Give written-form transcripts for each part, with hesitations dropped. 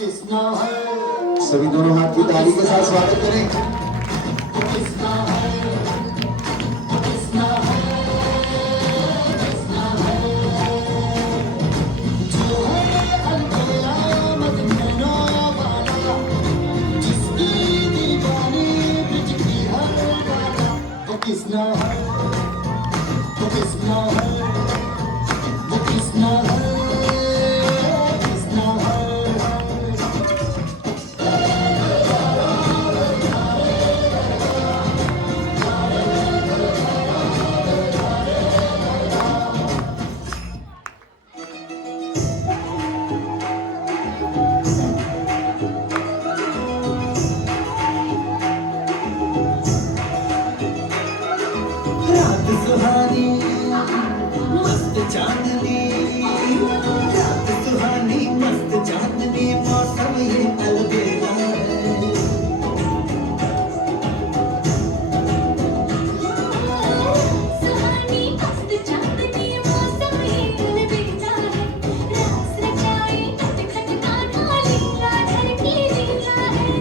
सभी दोनों हाथ की ताली के साथ स्वागत करें। किसना है वो किसना है वो किसना है किसना है सुहानी मस्त चांदनी रात सुहानी मस्त चांदनी मौसम ये अलबेला है। सुहानी मस्त चांदनी मौसम ये अलबेला है। रास रचाए खटखट गाना लीला घर की लीला है।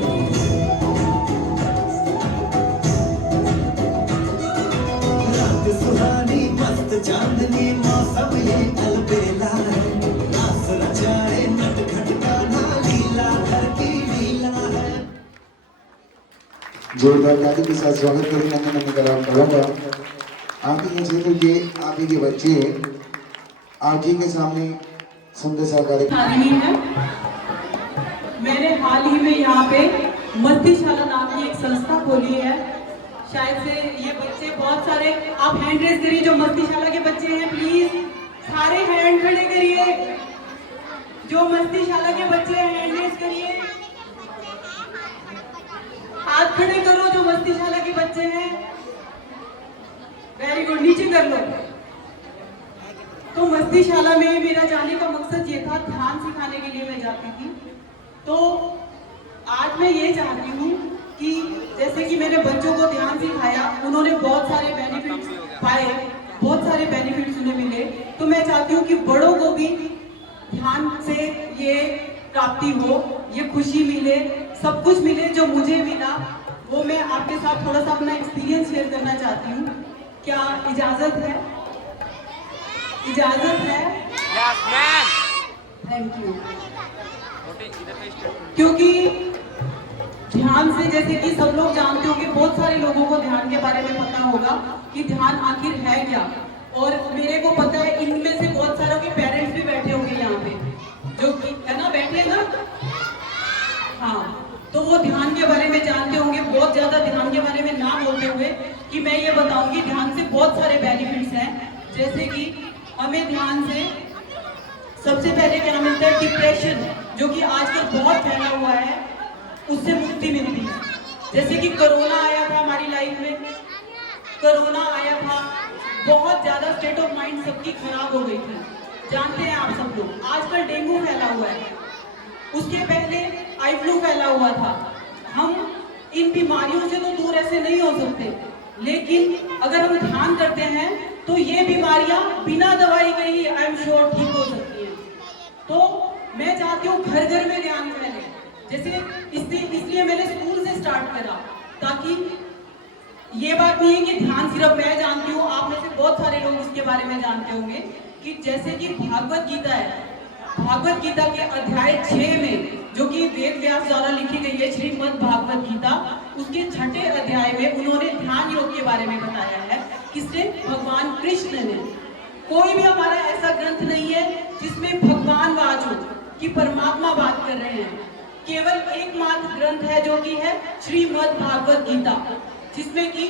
सुहानी मस्त चांदनी मौसम ये अलबेला है। रास रचाए नटखट गाना लीला घर की लीला है। जोरदार ताली के साथ स्वागत करें। नंदन कलाम करूंगा आप ही तो ये आप ही के बच्चे आप ही के सामने सुंदर सा कार्यक्रम है। मैंने हाल ही में यहाँ पे मस्तीशाला नाम की एक संस्था खोली है। शायद से ये बच्चे बहुत सारे आप हैंड रेज करिए जो मस्तीशाला के बच्चे हैं, प्लीज सारे हैंड खड़े करिए। जो मस्तीशाला के बच्चे हैं हैंड रेज करिए, हाथ खड़े करो जो मस्तीशाला के बच्चे हैं। वेरी गुड, नीचे कर लो। तो मस्तीशाला में मेरा जाने का मकसद ये था, ध्यान सिखाने के लिए मैं जाती थी। तो आज मैं ये चाहती हूँ कि जैसे कि मैंने बच्चों को ध्यान सिखाया, उन्होंने बहुत सारे बेनिफिट्स पाए, बहुत सारे बेनिफिट्स उन्हें मिले। तो मैं चाहती हूँ कि बड़ों को भी ध्यान से ये प्राप्ति हो, ये खुशी मिले, सब कुछ मिले जो मुझे मिला। वो मैं आपके साथ थोड़ा सा अपना एक्सपीरियंस शेयर करना चाहती हूँ। क्या इजाजत है? इजाजत है? Thank you. क्योंकि ध्यान से, जैसे कि सब लोग जानते होंगे, बहुत सारे लोगों को ध्यान के बारे में पता होगा कि ध्यान आखिर है क्या। और मेरे को पता है इनमें से बहुत सारों के पेरेंट्स भी बैठे होंगे यहाँ पे, जो कि है ना, बैठे ना। हाँ, तो वो ध्यान के बारे में जानते होंगे। बहुत ज्यादा ध्यान के बारे में ना बोलते हुए कि मैं ये बताऊंगी, ध्यान से बहुत सारे बेनिफिट्स हैं। जैसे कि हमें ध्यान से सबसे पहले क्या मिलता है, डिप्रेशन जो कि आजकल बहुत फैला हुआ है, उससे मुक्ति मिलती है। जैसे कि कोरोना आया था हमारी लाइफ में, कोरोना आया था, बहुत ज्यादा स्टेट ऑफ माइंड सबकी खराब हो गई थी, जानते हैं आप सब लोग। आजकल डेंगू फैला हुआ है, उसके पहले आई फ्लू फैला हुआ था। हम इन बीमारियों से तो दूर ऐसे नहीं हो सकते, लेकिन अगर हम ध्यान करते हैं तो ये बीमारियां बिना दवाई के ही आई एम श्योर ठीक हो सकती हैं। तो मैं चाहती हूँ घर घर में ध्यान फैले। जैसे इसलिए मैंने स्कूल से स्टार्ट करा, ताकि ये बात नहीं है कि ध्यान सिर्फ मैं जानती हूँ, आप में से बहुत सारे लोग इसके बारे में जानते होंगे कि जैसे कि भागवत गीता है, भागवत गीता के अध्याय 6 में, जो कि वेद व्यास द्वारा लिखी गई है, श्रीमद् भागवत गीता, उसके 6ठे अध्याय में उन्होंने ध्यान योग के बारे में बताया है। किसने? भगवान कृष्ण ने। कोई भी हमारा ऐसा ग्रंथ नहीं है जिसमें भगवान वाच हो कि परमात्मा बात कर रहे हैं। केवल एकमात्र ग्रंथ है जो कि है श्रीमद् भागवत गीता, जिसमें कि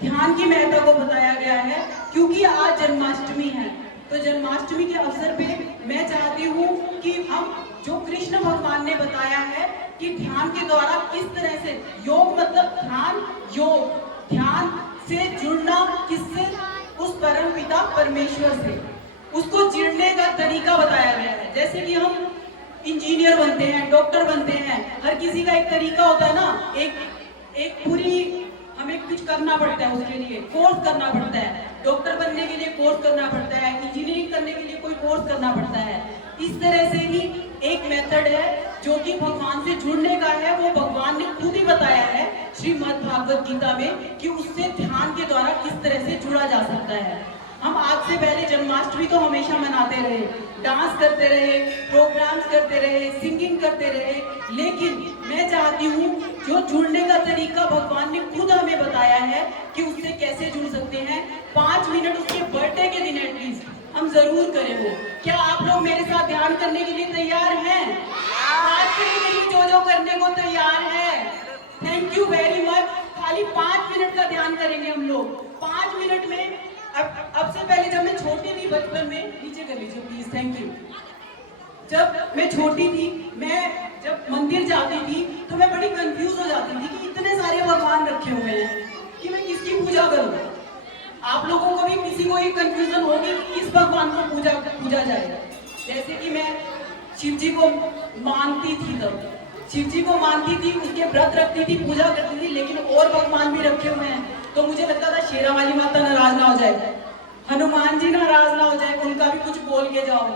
ध्यान की महत्ता को बताया गया है। क्योंकि आज जन्माष्टमी है, तो जन्माष्टमी के अवसर पे मैं चाहती हूँ कि हम जो कृष्ण भगवान ने बताया है कि ध्यान के द्वारा किस तरह से, योग मतलब ध्यान, योग ध्यान से जुड़ना, किससे? उस परम पिता परमेश्वर से, उसको जुड़ने का तरीका बताया गया है। जैसे कि हम इंजीनियर बनते हैं, डॉक्टर बनते हैं, हर किसी का एक तरीका होता है ना, एक पूरी हमें कुछ करना पड़ता है, उसके लिए कोर्स करना पड़ता है। डॉक्टर बनने के लिए कोर्स करना पड़ता है, इंजीनियरिंग करने के लिए कोई कोर्स करना पड़ता है। इस तरह से ही एक मेथड है जो कि भगवान से जुड़ने का है। वो भगवान ने खुद ही बताया है श्रीमद् भागवत गीता में कि उससे ध्यान के द्वारा किस तरह से जुड़ा जा सकता है। हम आज से पहले जन्माष्टमी तो हमेशा मनाते रहे, डांस करते रहे, प्रोग्राम्स करते रहे, सिंगिंग करते रहे, लेकिन मैं चाहती हूँ जो जुड़ने का तरीका भगवान ने खुद हमें बताया है कि उससे कैसे जुड़ सकते हैं। 5 मिनट उसके बर्थडे के दिन एटलीस्ट हम जरूर करें वो। क्या आप लोग मेरे साथ ध्यान करने के लिए तैयार हैं? हाथ खड़े करिए जो करने को तैयार है। Thank you very much. खाली 5 मिनट का ध्यान करेंगे हम लोग। 5 मिनट में अब से पहले जब मैं छोटी थी बचपन में, नीचे कर लीजिए प्लीज, थैंक यू। जब मैं छोटी थी, मैं जब मंदिर जाती थी तो मैं बड़ी कंफ्यूज हो जाती थी कि इतने सारे भगवान रखे हुए हैं कि मैं किसकी पूजा करूं। आप लोगों को भी किसी को ये कंफ्यूजन होगी कि किस भगवान को पूजा जाए। जैसे कि मैं शिव जी को मानती थी, तब शिव जी को मानती थी, उसके व्रत रखती थी, पूजा करती थी, लेकिन और भगवान भी रखे हुए हैं तो मुझे लगता था शेरा वाली माता नाराज ना हो जाए, हनुमान जी नाराज ना हो जाए, उनका भी कुछ बोल के जाओ।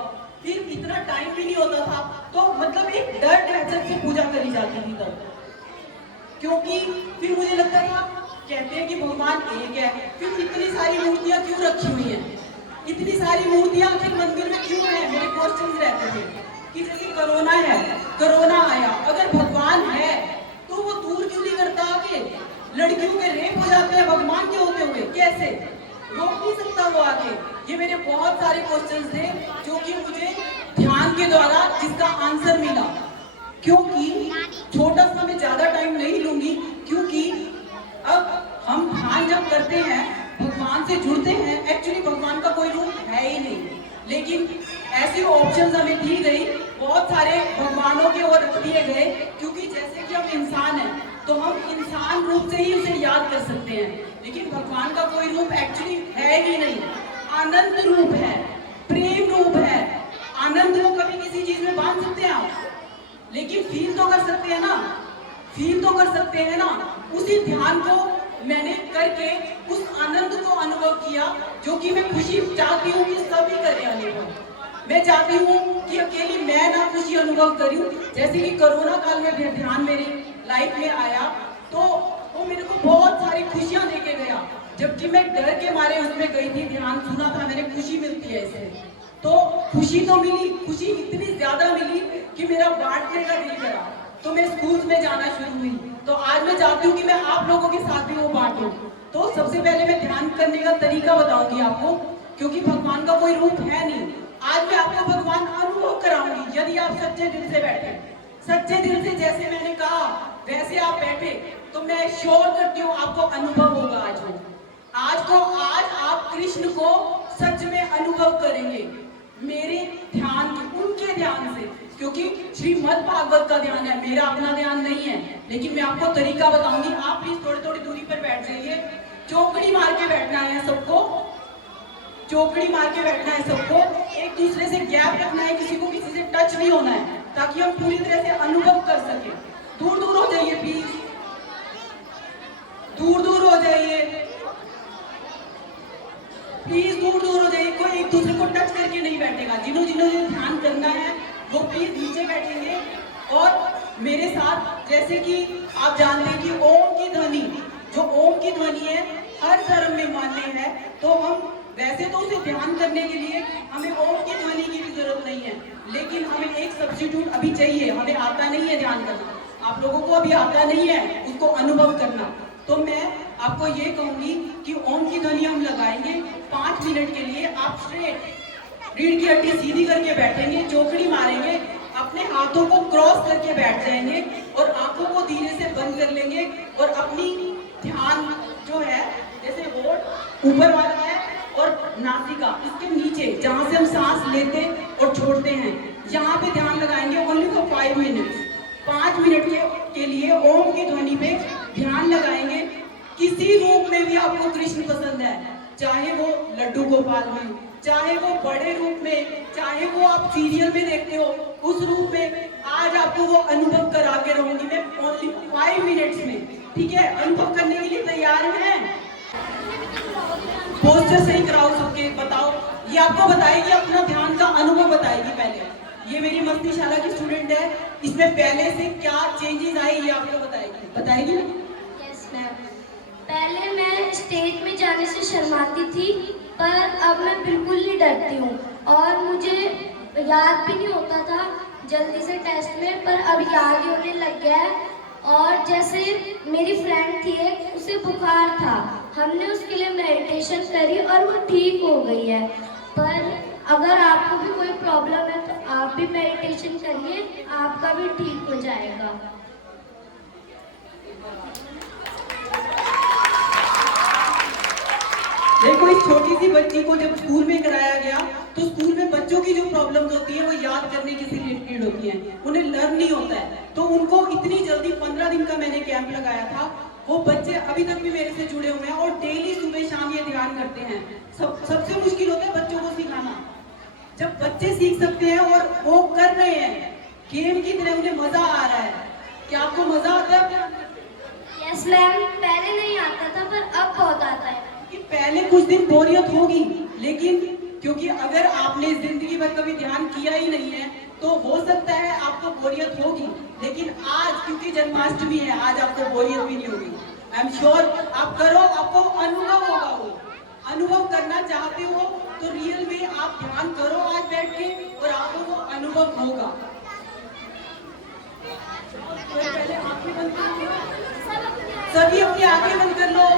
फिर इतना टाइम भी नहीं होता था, तो मतलब एक डर टेंशन से पूजा करी जाती थी तब, क्योंकि फिर मुझे लगता था कहते हैं कि भगवान एक है, फिर इतनी सारी मूर्तियां क्यों रखी हुई हैं, इतनी सारी मूर्तियां आखिर मंदिर में क्यों है। मेरे क्वेश्चन रहते थे कि जैसे कोरोना है, कोरोना आया, अगर भगवान है तो वो दूर क्यों नहीं करता आके? लड़कियों के रेप हो जाते हैं भगवान के होते हुए, कैसे रोक नहीं सकता वो आके? ये मेरे बहुत सारे क्वेश्चंस थे जो कि मुझे ध्यान के द्वारा जिसका आंसर मिला। क्योंकि छोटा सा मैं ज्यादा टाइम नहीं लूंगी, क्योंकि अब हम ध्यान जब करते हैं, भगवान से जुड़ते हैं, एक्चुअली भगवान का कोई रूप है ही नहीं, लेकिन ऐसे ऑप्शंस हमें दी गई, बहुत सारे भगवानों के और रख दिए गए, क्योंकि जैसे कि हम इंसान हैं तो हम इंसान रूप से ही उसे याद कर सकते हैं, लेकिन भगवान का कोई रूप एक्चुअली है ही नहीं। आनंद रूप है, प्रेम रूप है। आनंद को कभी किसी चीज में बांध सकते हैं आप, लेकिन फील तो कर सकते हैं ना, फील तो कर सकते हैं ना। उसी ध्यान को मैंने करके उस आनंद को अनुभव किया, जो कि मैं खुशी चाहती हूँ कि सभी करें अनुभव। मैं चाहती हूँ कि अकेली मैं ना खुशी अनुभव करूँ। जैसे कि कोरोना काल में भी ध्यान मेरी लाइफ में आया तो वो मेरे को बहुत सारी खुशियां देके गया, जबकि मैं डर के मारे उसमें गई थी। ध्यान सुना था मैंने, खुशी मिलती है इससे, तो खुशी तो मिली, खुशी इतनी ज्यादा मिली कि मेरा बांटने का दिल करा, तो मैं स्कूल में जाना शुरू हुई। तो आज मैं चाहती हूँ कि मैं आप लोगों के साथ भी वो बांटूं। तो सबसे पहले मैं ध्यान करने का तरीका बताऊंगी आपको, क्योंकि भगवान का कोई रूप है नहीं। आज मैं आपको भगवान अनुभव कराऊंगी, यदि आप सच्चे दिल से बैठे, सच्चे दिल से, जैसे मैंने कहा वैसे आप बैठे, तो मैं श्योर करती हूँ आपको अनुभव होगा। आज आप कृष्ण को सच में अनुभव करेंगे, मेरे ध्यान के, उनके ध्यान से, क्योंकि श्रीमद् भागवत का ध्यान है, मेरा अपना ध्यान नहीं है, लेकिन मैं आपको तरीका बताऊंगी। आप प्लीज थोड़ी थोड़ी दूरी पर बैठ जाइए, चौकड़ी मार के बैठना है सबको, चौकड़ी मार के बैठना है सबको, एक दूसरे से गैप रखना है, किसी को किसी से टच नहीं होना है, ताकि हम पूरी तरह से अनुभव कर सके। दूर दूर हो जाइए प्लीज, दूर दूर हो जाइए प्लीज, दूर दूर हो जाइए। कोई एक दूसरे को टच करके नहीं बैठेगा। जिन्होंने ध्यान करना है वो प्लीज नीचे बैठेंगे, और मेरे साथ, जैसे कि आप जानते हैं कि ओम की ध्वनि, जो ओम की ध्वनि है हर धर्म में मान्य है, तो हम वैसे तो उसे ध्यान करने के लिए हमें ओम की ध्वनि की भी जरूरत नहीं है, लेकिन हमें एक सब्स्टिट्यूट अभी चाहिए। हमें आता नहीं है ध्यान करना, आप लोगों को अभी आता नहीं है उसको अनुभव करना, तो मैं आपको ये कहूंगी कि ओम की ध्वनि हम लगाएंगे 5 मिनट के लिए। आप स्ट्रेट रीढ़ की हड्डी सीधी करके बैठेंगे, चौकड़ी मारेंगे, अपने हाथों को क्रॉस करके बैठ जाएंगे और आंखों को धीरे से बंद कर लेंगे, और अपनी ध्यान जो है, जैसे होठ ऊपर वाला है और नासिका इसके नीचे, जहां से हम सांस लेते और छोड़ते हैं, यहाँ पे ध्यान लगाएंगे ओनली फॉर 5 मिनट्स। 5 मिनट के लिए ओम की ध्वनि पे ध्यान लगाएंगे। किसी रूप में भी आपको कृष्ण पसंद है, चाहे वो लड्डू गोपाल में, चाहे वो बड़े रूप में, चाहे वो आप सीरियल में देखते हो उस रूप में, आज आपको वो अनुभव करा के रहूंगी मैं ओनली 5 मिनट्स में। ठीक है, अनुभव करने के लिए तैयार हैं? पोस्टर सही कराओ सबके, बताओ, ये आपको बताएगी, अपना ध्यान का अनुभव बताएगी। पहले ये मेरी मस्तीशाला की स्टूडेंट है। इसमें पहले से क्या चेंजेस आए ये आपको बताएगी ना? Yes ma'am. पहले मैं स्टेज में जाने से शर्माती थी, पर अब मैं बिल्कुल नहीं डरती हूँ और मुझे याद भी नहीं होता था जल्दी से टेस्ट में, पर अब याद ही होने लग गया है। और जैसे मेरी फ्रेंड थी एक, उसे बुखार था, हमने उसके लिए मेडिटेशन करी और वो ठीक हो गई है। पर अगर आपको भी कोई प्रॉब्लम है तो आप भी मेडिटेशन करिए, आपका भी ठीक हो जाएगा। देखो, इस छोटी सी बच्ची को जब स्कूल में कराया गया तो स्कूल में बच्चों की जो प्रॉब्लम्स होती है वो याद करने के से रिलेटेड होती हैं, उन्हें लर्न नहीं होता है। तो उनको इतनी जल्दी 15 दिन का मैंने कैंप लगाया था। वो बच्चे अभी तक भी मेरे से जुड़े हुए हैं और डेली सुबह शाम ये ध्यान करते हैं। सबसे मुश्किल होता है बच्चों को सिखाना। जब बच्चे सीख सकते हैं और वो कर रहे हैं गेम की तरह, उन्हें मजा आ रहा है। क्या आपको मजा आता है? यस मैम, पहले नहीं आता था पर अब बहुत आता है। कि पहले कुछ दिन बोरियत होगी, लेकिन क्योंकि अगर आपने जिंदगी भर कभी ध्यान किया ही नहीं है तो हो सकता है आपको बोरियत होगी, लेकिन आज क्योंकि जन्माष्टमी है, आज आपको बोरियत भी नहीं होगी। आई एम श्योर आप करो, आपको अनुभव होगा। वो अनुभव करना चाहते हो तो रियल में आप ध्यान करो आज बैठ के और आपको वो अनुभव होगा। तो पहले आंखें बंद कर लो, सभी अपनी आंखें बंद कर लो।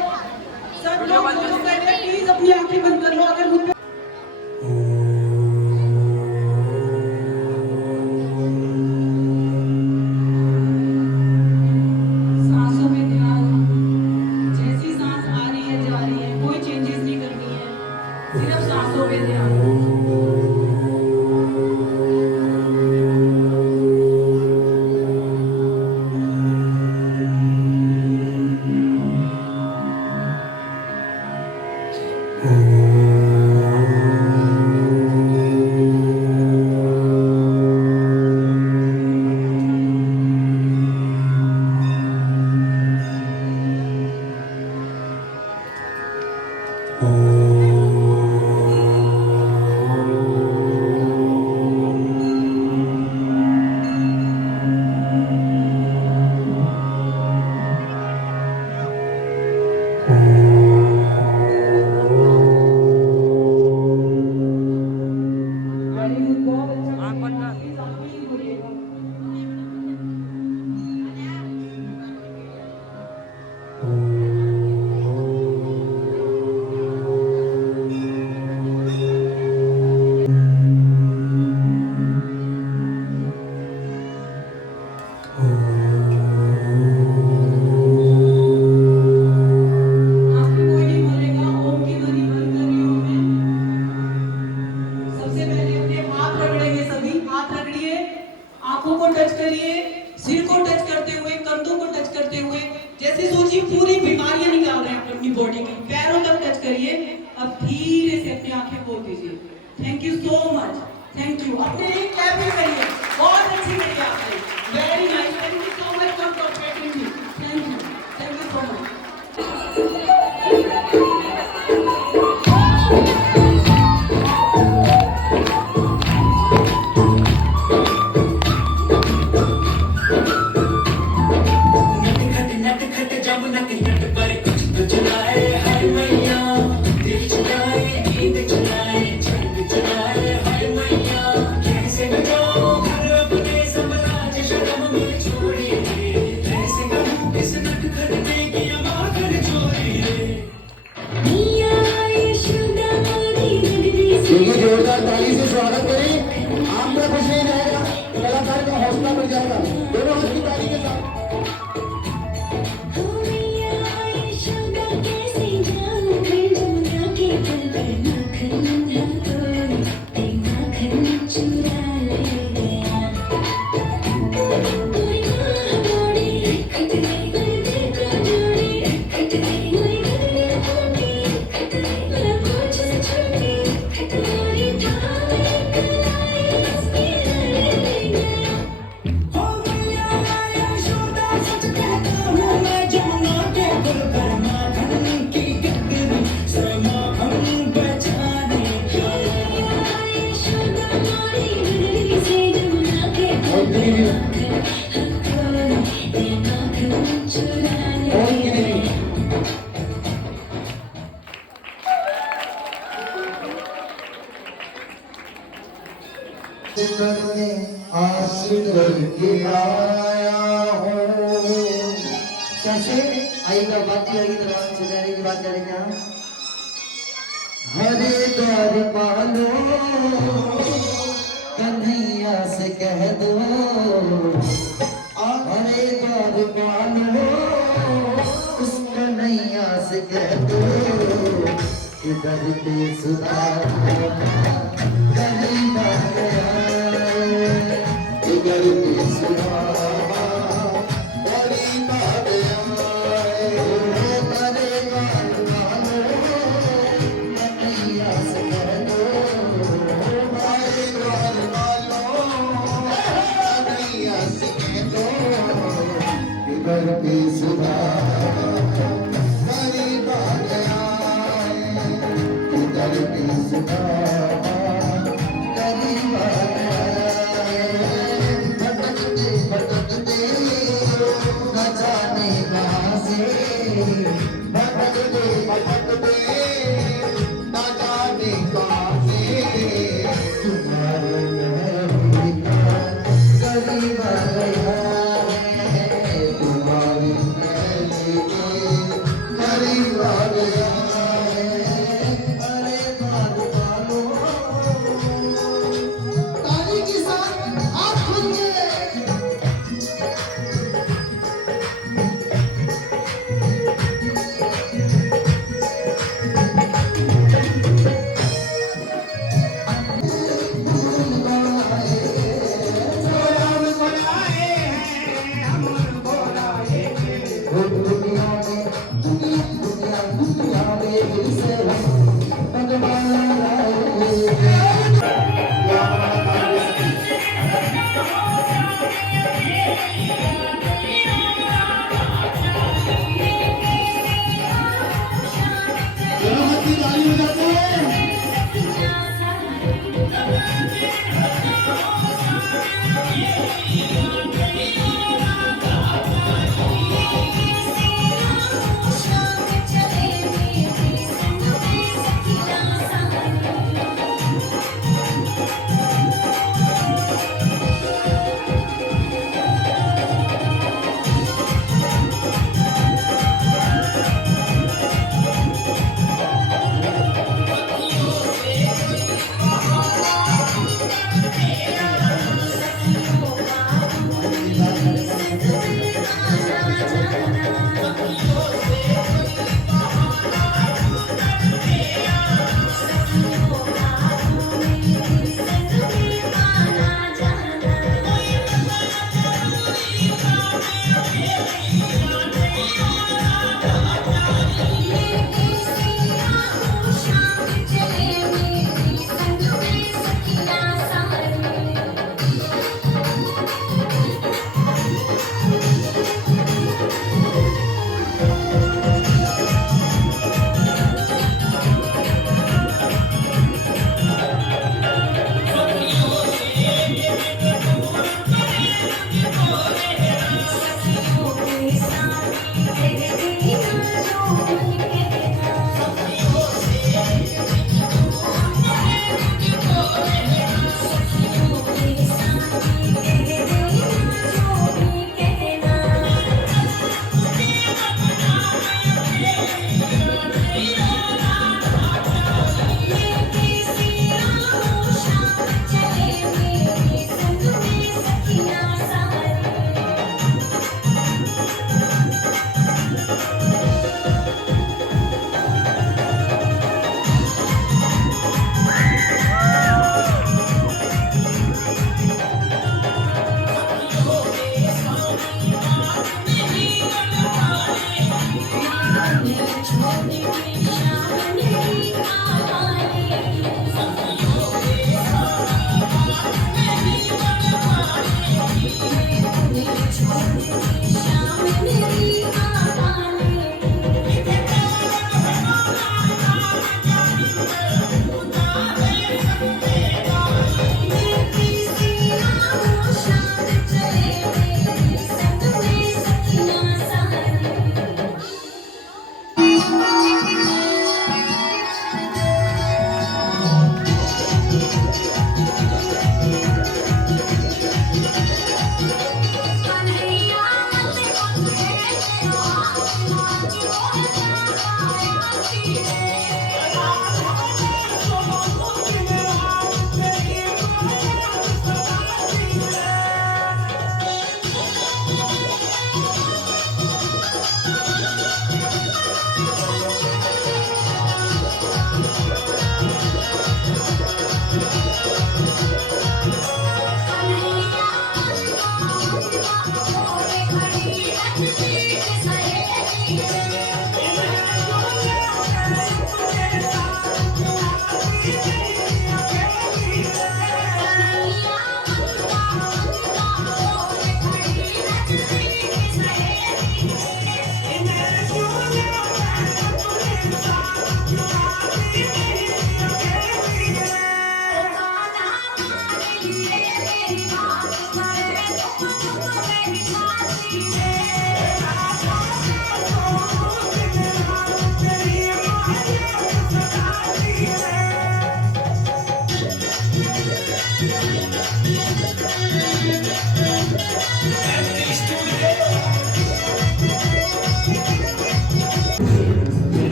सब लोग जो कर रहे हैं प्लीज अपनी आंखें बंद कर लो। अगर मुझे सांसों में ध्यान, जैसी सांस आ रही है जा रही है, कोई चेंजेस नहीं करनी है, सिर्फ सांसों में ध्यान। बॉडी की पैरों तक टच करिए। अब धीरे से अपनी आंखें खोल दीजिए। Thank you so much, thank you. अपने लिए क्लैप भी करिए, बहुत अच्छी करिए आपने, very nice. Thank you so much for cooperating me, thank you so much. कैसे न जाओ घर अपने, सब लाज शर्म में छोड़िए। करने आस करके आया हूँ। कैसे आएगा बात आएगी दरबार से जाने की बात करेंगे हम। हरे द्वार पालो कन्हैया से कह दो, हरे द्वार पालो उस कन्हैया से कह दो, इधर पे सुधार कन्हैया इधर पे सुधार बड़ी बात आए, हरे द्वार पालो कन्हैया से कह दो, हरे द्वार पालो कन्हैया से कह दो, इधर पे सुधार बड़ी बात आए, इधर पे सुधार बड़ी बात आए। भटकते न जाने कहाँ से, भटकते न जाने कहाँ से, तुम्हारे महबूब का करीब आ गया है, तुम्हारी महबूब के करीब आ गया है। अरे बात मानो ताली के साथ हाथ खुल गए। दुनिया में दिल से भगवान